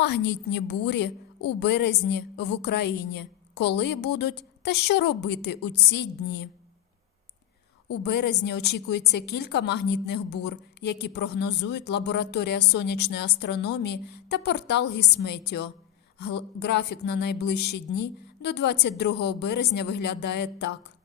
Магнітні бурі у березні в Україні. Коли будуть та що робити у ці дні? У березні очікується кілька магнітних бур, які прогнозують лабораторія сонячної астрономії та портал Гісметіо. Графік на найближчі дні до 22 березня виглядає так.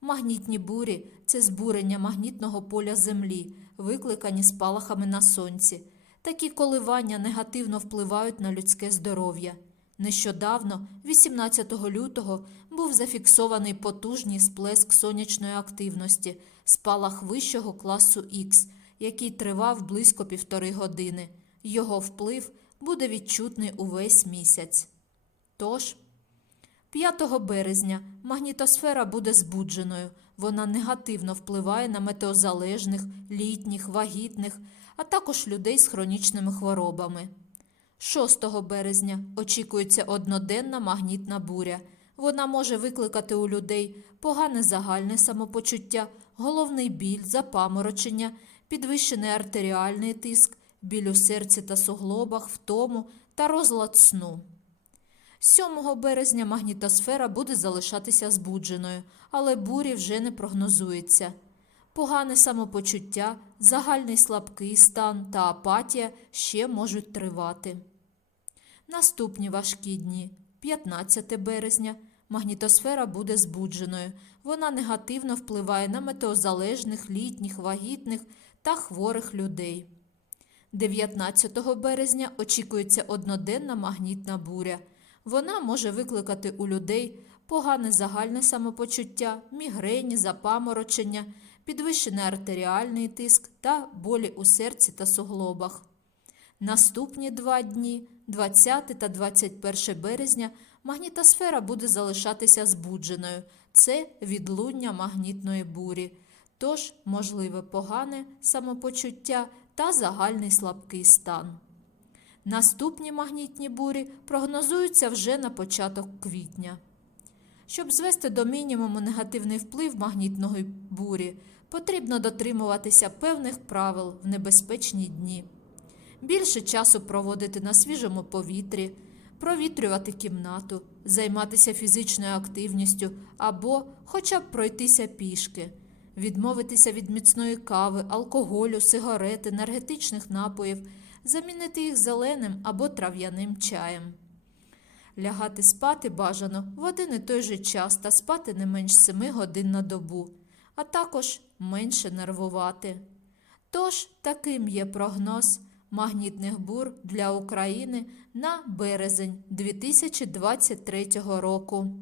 Магнітні бурі це збурення магнітного поля Землі, викликані спалахами на сонці. Такі коливання негативно впливають на людське здоров'я. Нещодавно, 18 лютого, був зафіксований потужний сплеск сонячної активності, спалах вищого класу Х, який тривав близько півтори години. Його вплив буде відчутний увесь місяць. Тож, 5 березня магнітосфера буде збудженою. Вона негативно впливає на метеозалежних, літніх, вагітних, а також людей з хронічними хворобами. 6 березня очікується одноденна магнітна буря. Вона може викликати у людей погане загальне самопочуття, головний біль, запаморочення, підвищений артеріальний тиск, біль у серці та суглобах, втому та розлад сну. 7 березня магнітосфера буде залишатися збудженою, але бурі вже не прогнозується. Погане самопочуття, загальний слабкий стан та апатія ще можуть тривати. Наступні важкі дні. 15 березня магнітосфера буде збудженою. Вона негативно впливає на метеозалежних, літніх, вагітних та хворих людей. 19 березня очікується одноденна магнітна буря. Вона може викликати у людей погане загальне самопочуття, мігрені, запаморочення, підвищений артеріальний тиск та болі у серці та суглобах. Наступні два дні, 20 та 21 березня, магнітосфера буде залишатися збудженою. Це відлуння магнітної бурі. Тож можливе погане самопочуття та загальний слабкий стан. Наступні магнітні бурі прогнозуються вже на початок квітня. Щоб звести до мінімуму негативний вплив магнітної бурі, потрібно дотримуватися певних правил в небезпечні дні. Більше часу проводити на свіжому повітрі, провітрювати кімнату, займатися фізичною активністю або хоча б пройтися пішки, відмовитися від міцної кави, алкоголю, сигарет, енергетичних напоїв, замінити їх зеленим або трав'яним чаєм. Лягати спати бажано в один і той же час та спати не менш 7 годин на добу, а також менше нервувати. Тож таким є прогноз магнітних бур для України на березень 2023 року.